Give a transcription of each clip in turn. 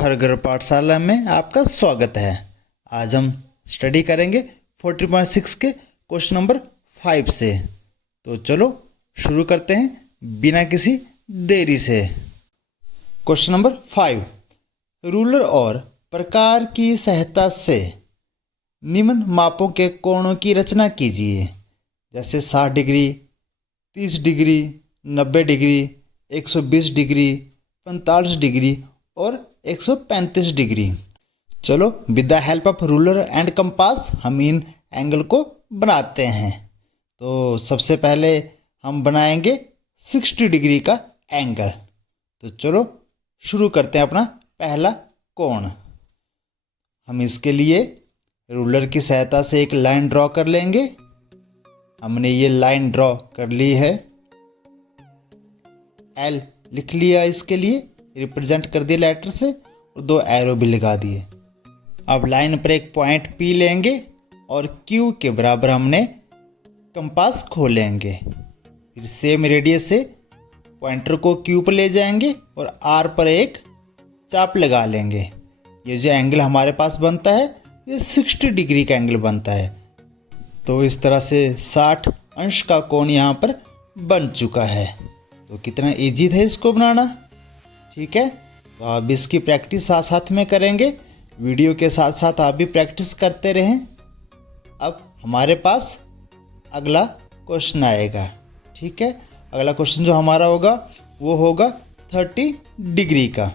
हर घर पाठशाला में आपका स्वागत है। आज हम स्टडी करेंगे 40.6 के क्वेश्चन नंबर 5 से। तो चलो शुरू करते हैं बिना किसी देरी से। क्वेश्चन नंबर 5, रूलर और प्रकार की सहायता से निम्न मापों के कोणों की रचना कीजिए। जैसे 60 degree, 30 degree, 90 degree, 120 degree, 45 degree और 135 डिग्री। चलो with the help of ruler and compass हम इन एंगल को बनाते हैं। तो सबसे पहले हम बनाएंगे 60 डिग्री का एंगल। तो चलो शुरू करते हैं अपना पहला कोण। हम इसके लिए रूलर की सहायता से एक लाइन ड्रॉ कर लेंगे। हमने ये लाइन ड्रॉ कर ली है। एल लिख लिया, इसके लिए रिप्रेजेंट कर दिए लेटर से और 2 एरो भी लगा दिए। अब लाइन पर एक पॉइंट पी लेंगे और क्यू के बराबर हमने कंपास खोलेंगे। फिर सेम रेडियस से पॉइंटर को क्यू पर ले जाएंगे और आर पर एक चाप लगा लेंगे। ये जो एंगल हमारे पास बनता है ये 60 डिग्री का एंगल बनता है। तो इस तरह से 60 अंश का कोण यहाँ पर बन चुका है। तो कितना इजी था इसको बनाना, ठीक है। तो आप इसकी प्रैक्टिस साथ साथ में करेंगे, वीडियो के साथ साथ आप भी प्रैक्टिस करते रहें। अब हमारे पास अगला क्वेश्चन आएगा, ठीक है। अगला क्वेश्चन जो हमारा होगा वो होगा 30 डिग्री का।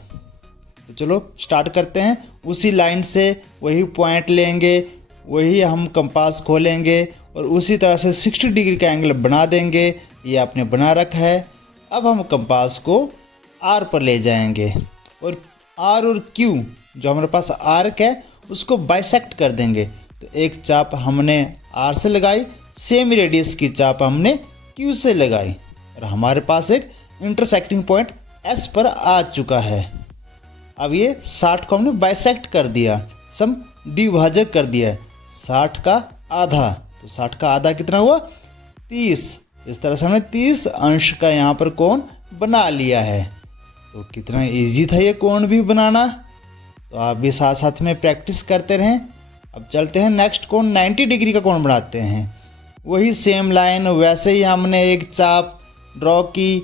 तो चलो स्टार्ट करते हैं। उसी लाइन से वही पॉइंट लेंगे, वही हम कंपास खोलेंगे और उसी तरह से 60 डिग्री का एंगल बना देंगे। ये आपने बना रखा है। अब हम कंपास को आर पर ले जाएंगे और आर और क्यू जो हमारे पास आर्क है उसको बाइसेक्ट कर देंगे। तो एक चाप हमने आर से लगाई, सेम रेडियस की चाप हमने क्यू से लगाई और हमारे पास एक इंटरसेक्टिंग पॉइंट एस पर आ चुका है। अब ये 60 को हमने बाइसेक्ट कर दिया, सम द्विभाजक कर दिया है। 60 का आधा, तो 60 का आधा कितना हुआ 30। इस तरह से हमने 30 अंश का यहाँ पर कोण बना लिया है। तो कितना इजी था ये कोण भी बनाना। तो आप भी साथ साथ में प्रैक्टिस करते रहें। अब चलते हैं नेक्स्ट कोण 90 डिग्री का कोण बनाते हैं। वही सेम लाइन, वैसे ही हमने एक चाप ड्रॉ की,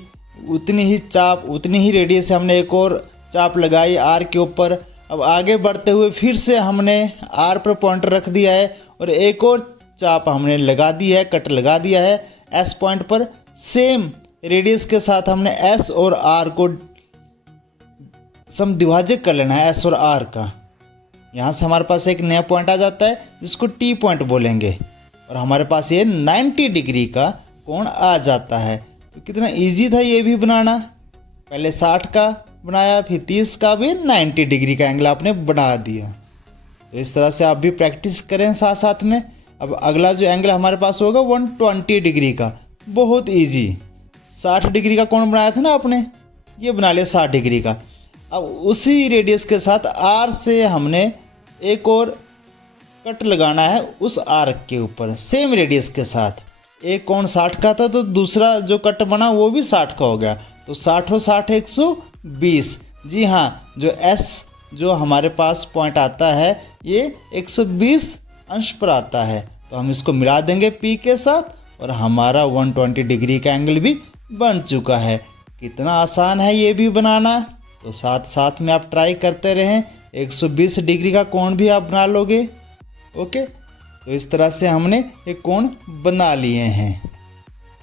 उतनी ही चाप उतनी ही रेडियस से हमने एक और चाप लगाई आर के ऊपर। अब आगे बढ़ते हुए फिर से हमने आर पर पॉइंटर रख दिया है और एक और चाप हमने लगा दी है, कट लगा दिया है एस पॉइंट पर। सेम रेडियस के साथ हमने एस और आर को समद्विभाजक कर लेना है, एस और आर का। यहाँ से हमारे पास एक नया पॉइंट आ जाता है जिसको टी पॉइंट बोलेंगे और हमारे पास ये 90 डिग्री का कोण आ जाता है। तो कितना इजी था ये भी बनाना। पहले 60 का बनाया, फिर 30 का भी, 90 डिग्री का एंगल आपने बना दिया। तो इस तरह से आप भी प्रैक्टिस करें साथ साथ में। अब अगला जो एंगल हमारे पास होगा 120 डिग्री का, बहुत इजी। 60 डिग्री का कोण बनाया था ना आपने, ये बना लिया 60 डिग्री का। अब उसी रेडियस के साथ आर से हमने एक और कट लगाना है उस आर्क के ऊपर, सेम रेडियस के साथ। एक कोण 60 का था तो दूसरा जो कट बना वो भी 60 का हो गया। तो 60 और 60 120। जी हाँ, जो एस जो हमारे पास पॉइंट आता है ये 120 अंश पर आता है। तो हम इसको मिला देंगे पी के साथ और हमारा 120 डिग्री का एंगल भी बन चुका है। कितना आसान है ये भी बनाना। तो साथ साथ में आप ट्राई करते रहें, 120 डिग्री का कोण भी आप बना लोगे। ओके, तो इस तरह से हमने एक कोण बना लिए हैं।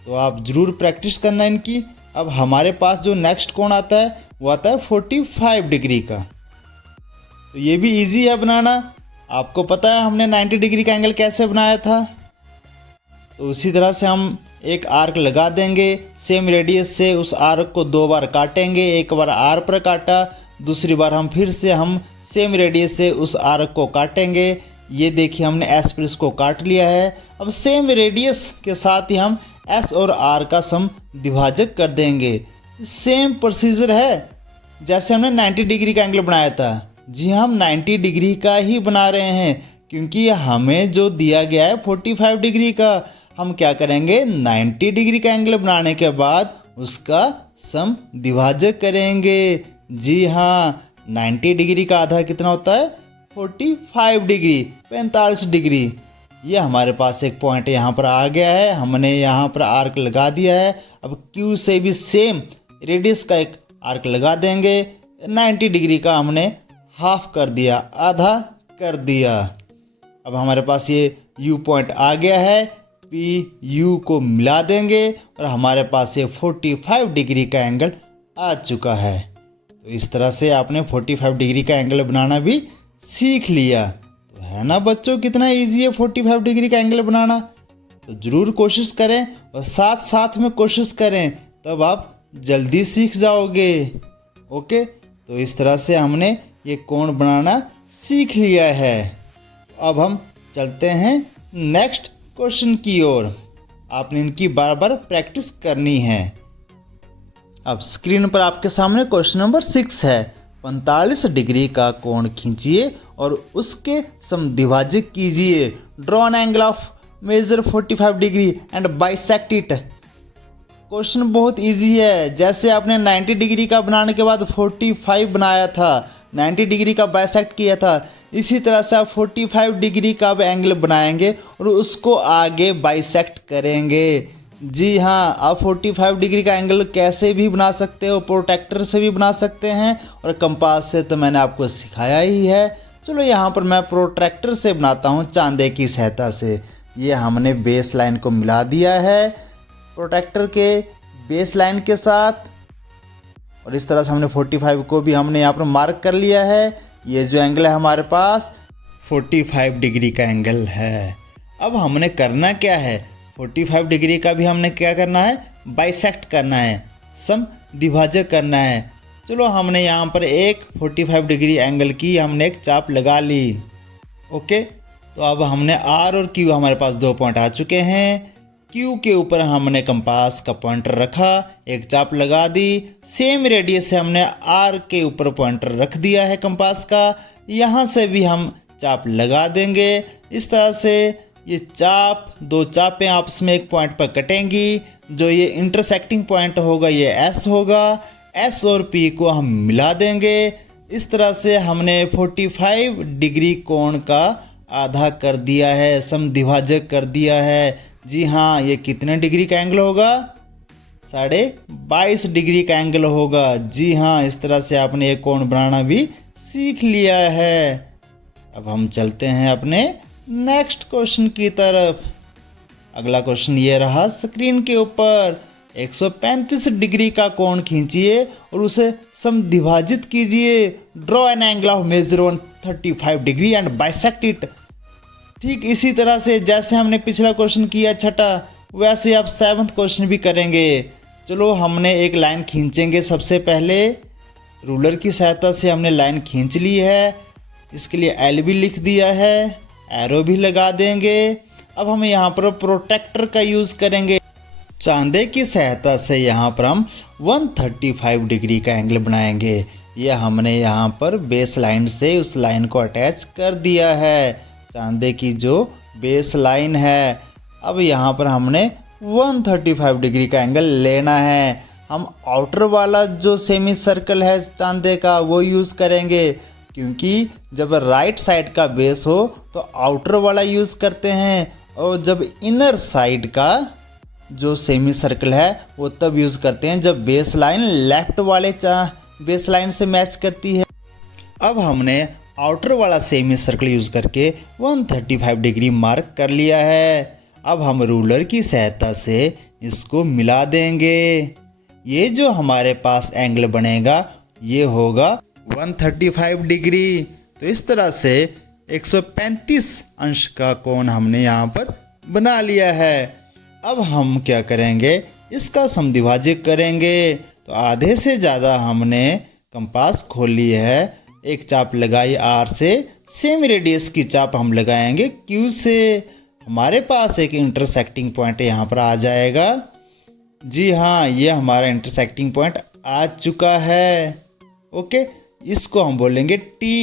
तो आप ज़रूर प्रैक्टिस करना इनकी। अब हमारे पास जो नेक्स्ट कोण आता है वो आता है 45 डिग्री का। तो ये भी इजी है बनाना। आपको पता है हमने 90 डिग्री का एंगल कैसे बनाया था। तो उसी तरह से हम एक आर्क लगा देंगे, सेम रेडियस से उस आर्क को 2 बार काटेंगे। एक बार आर पर काटा, दूसरी बार हम फिर से हम सेम रेडियस से उस आर्क को काटेंगे। ये देखिए हमने एस पर इसको काट लिया है। अब सेम रेडियस के साथ ही हम एस और आर का सम द्विभाजक कर देंगे। सेम प्रोसीजर है जैसे हमने 90 डिग्री का एंगल बनाया था। जी हम 90 डिग्री का ही बना रहे हैं क्योंकि हमें जो दिया गया है 45 डिग्री का। हम क्या करेंगे, 90 डिग्री का एंगल बनाने के बाद उसका सम द्विभाजक करेंगे। जी हाँ, 90 डिग्री का आधा कितना होता है 45 डिग्री, 45 डिग्री। ये हमारे पास एक पॉइंट यहाँ पर आ गया है, हमने यहाँ पर आर्क लगा दिया है। अब Q से भी सेम रेडियस का एक आर्क लगा देंगे। 90 डिग्री का हमने हाफ कर दिया, आधा कर दिया। अब हमारे पास ये U पॉइंट आ गया है, P U को मिला देंगे और हमारे पास ये 45 डिग्री का एंगल आ चुका है। तो इस तरह से आपने 45 डिग्री का एंगल बनाना भी सीख लिया। तो है ना बच्चों, कितना इजी है 45 डिग्री का एंगल बनाना। तो ज़रूर कोशिश करें और साथ साथ में कोशिश करें, तब आप जल्दी सीख जाओगे। ओके, तो इस तरह से हमने ये कोण बनाना सीख लिया है। अब हम चलते हैं नेक्स्ट क्वेश्चन की ओर। आपने इनकी बार बार प्रैक्टिस करनी है। अब स्क्रीन पर आपके सामने क्वेश्चन नंबर 6 है। 45 डिग्री का कोण खींचिए और उसके समद्विभाजक कीजिए। Draw an angle of measure 45 degree and bisect it. Question बहुत इजी है। जैसे आपने 90 डिग्री का बनाने के बाद 45 बनाया था, 90 डिग्री का बाइसेक्ट किया था, इसी तरह से आप 45 डिग्री का अब एंगल बनाएंगे और उसको आगे बाइसेक्ट करेंगे। जी हाँ, आप 45 डिग्री का एंगल कैसे भी बना सकते हो, प्रोट्रैक्टर से भी बना सकते हैं और कंपास से तो मैंने आपको सिखाया ही है। चलो यहाँ पर मैं प्रोट्रैक्टर से बनाता हूँ चांदे की सहायता से। ये हमने बेस लाइन को मिला दिया है प्रोट्रैक्टर के बेस लाइन के साथ और इस तरह से हमने 45 को भी हमने यहाँ पर मार्क कर लिया है। ये जो एंगल है हमारे पास 45 डिग्री का एंगल है। अब हमने करना क्या है, 45 डिग्री का भी हमने क्या करना है, बाइसेक्ट करना है, समद्विभाजक करना है। चलो हमने यहाँ पर एक 45 डिग्री एंगल की हमने एक चाप लगा ली। ओके, तो अब हमने R और Q हमारे पास 2 पॉइंट आ चुके हैं। Q के ऊपर हमने कंपास का पॉइंटर रखा, एक चाप लगा दी। सेम रेडियस से हमने R के ऊपर पॉइंटर रख दिया है कंपास का। यहाँ से भी हम चाप लगा देंगे। इस तरह से ये चाप, 2 चापें आपस में एक पॉइंट पर कटेंगी। जो ये इंटरसेक्टिंग पॉइंट होगा ये S होगा। S और P को हम मिला देंगे। इस तरह से हमने 45 डिग्री कोण का आधा कर दिया है, समद्विभाजक कर दिया है। जी हाँ, ये कितने डिग्री का एंगल होगा, 22.5 डिग्री का एंगल होगा। जी हाँ, इस तरह से आपने ये कोण बनाना भी सीख लिया है। अब हम चलते हैं अपने नेक्स्ट क्वेश्चन की तरफ। अगला क्वेश्चन ये रहा स्क्रीन के ऊपर। 135 डिग्री का कोण खींचिए और उसे समद्विभाजित कीजिए। Draw an angle of measure 135 degree and bisect it. ठीक इसी तरह से जैसे हमने पिछला क्वेश्चन किया छठा, वैसे आप 7वां क्वेश्चन भी करेंगे। चलो हमने एक लाइन खींचेंगे। सबसे पहले रूलर की सहायता से हमने लाइन खींच ली है। इसके लिए L भी लिख दिया है, एरो भी लगा देंगे। अब हम यहाँ पर प्रोट्रैक्टर का यूज़ करेंगे। चांदे की सहायता से यहाँ पर हम 135 डिग्री का एंगल बनाएंगे। यह हमने यहाँ पर बेस लाइन से उस लाइन को अटैच कर दिया है, चांदे की जो बेस लाइन है। अब यहाँ पर हमने 135 डिग्री का एंगल लेना है। हम आउटर वाला जो सेमी सर्कल है चांदे का वो यूज़ करेंगे, क्योंकि जब राइट साइड का बेस हो तो आउटर वाला यूज़ करते हैं और जब इनर साइड का जो सेमी सर्कल है वो तब यूज़ करते हैं जब बेस लाइन लेफ्ट वाले बेस लाइन से मैच करती है। अब हमने आउटर वाला सेमी सर्कल यूज़ करके 135 डिग्री मार्क कर लिया है। अब हम रूलर की सहायता से इसको मिला देंगे। ये जो हमारे पास एंगल बनेगा ये होगा 135 डिग्री। तो इस तरह से 135 अंश का कोण हमने यहाँ पर बना लिया है। अब हम क्या करेंगे, इसका समद्विभाजक करेंगे। तो आधे से ज़्यादा हमने कंपास खोल ली है, एक चाप लगाई R से, सेम रेडियस की चाप हम लगाएंगे Q से। हमारे पास एक इंटरसेक्टिंग पॉइंट यहाँ पर आ जाएगा। जी हाँ, ये हमारा इंटरसेक्टिंग पॉइंट आ चुका है। ओके, इसको हम बोलेंगे T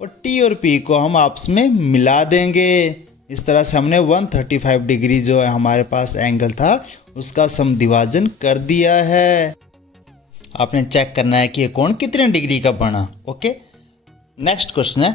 और T और P को हम आपस में मिला देंगे। इस तरह से हमने 135 डिग्री जो है हमारे पास एंगल था उसका समद्विभाजन कर दिया है। आपने चेक करना है कि ये कोण कितने डिग्री का बना। ओके, नेक्स्ट क्वेश्चन है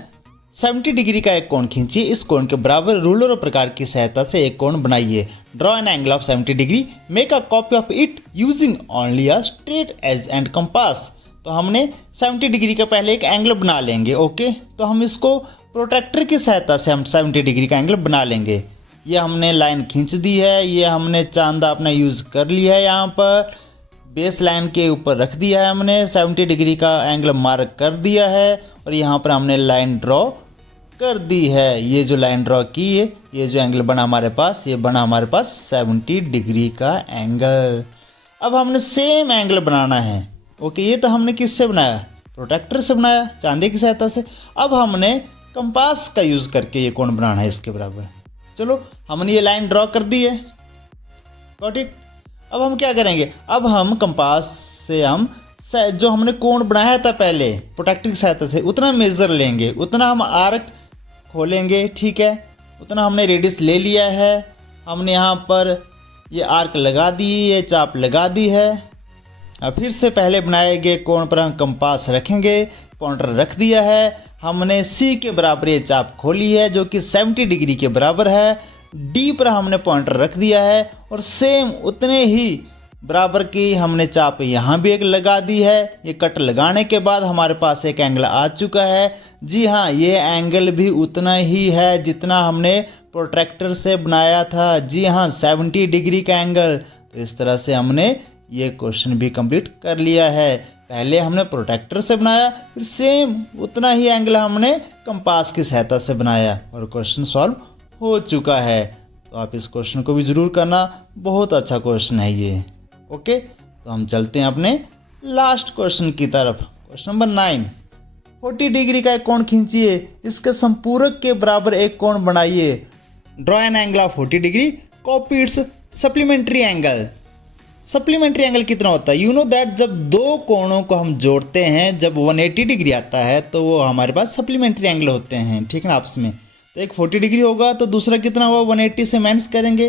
70 डिग्री का एक कोण खींचिए, इस कोण के बराबर रूलर और प्रकार की सहायता से एक कोण बनाइए। Draw an angle of 70 degree, make a copy of it using only a straight edge and compass. तो हमने 70 डिग्री का पहले एक एंगल बना लेंगे। ओके, तो हम इसको प्रोट्रैक्टर की सहायता से हम 70 डिग्री का एंगल बना लेंगे। ये हमने लाइन खींच दी है, ये हमने चांदा अपना यूज़ कर लिया है, यहाँ पर बेस लाइन के ऊपर रख दिया है, हमने 70 डिग्री का एंगल मार्क कर दिया है और यहाँ पर हमने लाइन ड्रॉ कर दी है। ये जो लाइन ड्रॉ की है, ये जो एंगल बना हमारे पास, ये बना हमारे पास 70 डिग्री का एंगल। अब हमने सेम एंगल बनाना है। ओके, ये तो हमने किससे बनाया? प्रोट्रैक्टर से बनाया, चांदी की सहायता से। अब हमने कंपास का यूज़ करके ये कोण बनाना है इसके बराबर। चलो, हमने ये लाइन ड्रॉ कर दी है, गॉट इट। अब हम क्या करेंगे? अब हम कंपास से हम जो हमने कोण बनाया था पहले प्रोट्रैक्टर की सहायता से, उतना मेज़र लेंगे, उतना हम आर्क खोलेंगे। ठीक है, उतना हमने रेडियस ले लिया है। हमने यहाँ पर ये आर्क लगा दी, ये चाप लगा दी है। अब फिर से पहले बनाए गए कोण पर हम कंपास रखेंगे, पॉइंटर रख दिया है। हमने सी के बराबर ये चाप खोली है जो कि 70 डिग्री के बराबर है। डी पर हमने पॉइंटर रख दिया है और सेम उतने ही बराबर की हमने चाप यहाँ भी एक लगा दी है। ये कट लगाने के बाद हमारे पास एक एंगल आ चुका है। जी हाँ, ये एंगल भी उतना ही है जितना हमने प्रोट्रैक्टर से बनाया था। जी हाँ, 70 डिग्री का एंगल। तो इस तरह से हमने ये क्वेश्चन भी कंप्लीट कर लिया है। पहले हमने प्रोट्रैक्टर से बनाया, फिर सेम उतना ही एंगल हमने कंपास की सहायता से बनाया और क्वेश्चन सॉल्व हो चुका है। तो आप इस क्वेश्चन को भी ज़रूर करना, बहुत अच्छा क्वेश्चन है ये। ओके, तो हम चलते हैं अपने लास्ट क्वेश्चन की तरफ। क्वेश्चन नंबर 9, 40 डिग्री का एक कोण खींचिए, इसके संपूरक के बराबर एक कोण बनाइए। Draw an angle of 40 degree, copy it's supplementary angle. Supplementary angle कितना होता है? यू नो दैट जब दो कोणों को हम जोड़ते हैं, जब 180 डिग्री आता है तो वो हमारे पास सप्लीमेंट्री एंगल होते हैं। ठीक है ना, आपस में। तो एक 40 डिग्री होगा तो दूसरा कितना हुआ? 180 से माइनस करेंगे।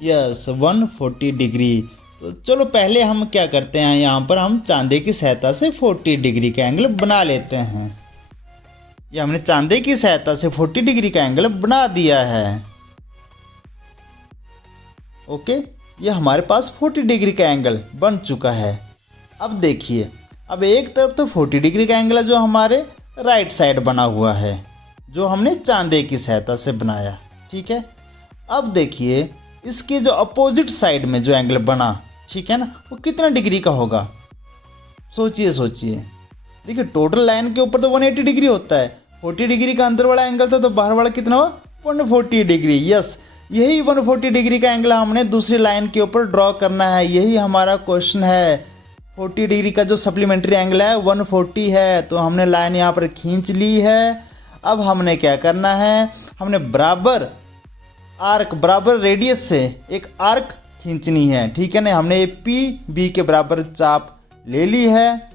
Yes, 140 degree. तो चलो पहले हम क्या करते हैं, यहाँ पर हम चांदी की सहायता से 40 डिग्री का एंगल बना लेते हैं। ये हमने चांदी की सहायता से 40 डिग्री का एंगल बना दिया है। ओके, ये हमारे पास 40 डिग्री का एंगल बन चुका है। अब देखिए, अब एक तरफ तो 40 डिग्री का एंगल है जो हमारे राइट साइड बना हुआ है, जो हमने चांदी की सहायता से बनाया। ठीक है, अब देखिए इसके जो अपोजिट साइड में जो एंगल बना, ठीक है ना, वो कितना डिग्री का होगा? सोचिए सोचिए। देखिए, टोटल लाइन के ऊपर तो 180 डिग्री होता है, 40 डिग्री का अंदर वाला एंगल था तो बाहर वाला कितना हुआ? 140 डिग्री। यस, यही 140 डिग्री का एंगल हमने दूसरी लाइन के ऊपर ड्रॉ करना है। यही हमारा क्वेश्चन है। 40 डिग्री का जो सप्लीमेंट्री एंगल है 140 है, तो हमने लाइन यहाँ पर खींच ली है। अब हमने क्या करना है? हमने बराबर आर्क, बराबर रेडियस से एक आर्क खींचनी है। ठीक है ना, हमने ये पी बी के बराबर चाप ले ली है।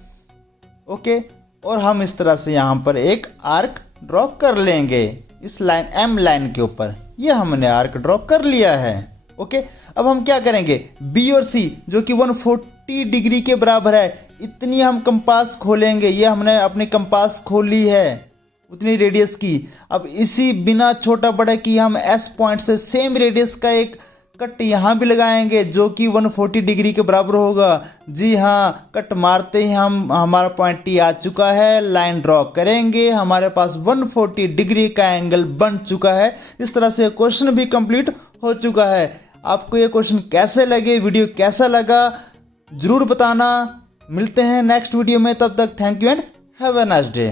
ओके, और हम इस तरह से यहाँ पर एक आर्क ड्रॉ कर लेंगे इस लाइन एम लाइन के ऊपर। ये हमने आर्क ड्रॉ कर लिया है। ओके, अब हम क्या करेंगे? बी और सी जो कि 140 डिग्री के बराबर है, इतनी हम कंपास खोलेंगे। ये हमने अपनी कंपास खोली है उतनी रेडियस की। अब इसी बिना छोटा बड़ा की हम एस पॉइंट से सेम रेडियस का एक कट यहाँ भी लगाएंगे जो कि 140 डिग्री के बराबर होगा। जी हाँ, कट मारते ही हमारा पॉइंट टी आ चुका है। लाइन ड्रॉ करेंगे, हमारे पास 140 डिग्री का एंगल बन चुका है। इस तरह से क्वेश्चन भी कंप्लीट हो चुका है। आपको ये क्वेश्चन कैसे लगे, वीडियो कैसा लगा, ज़रूर बताना। मिलते हैं नेक्स्ट वीडियो में, तब तक thank you and have a nice day.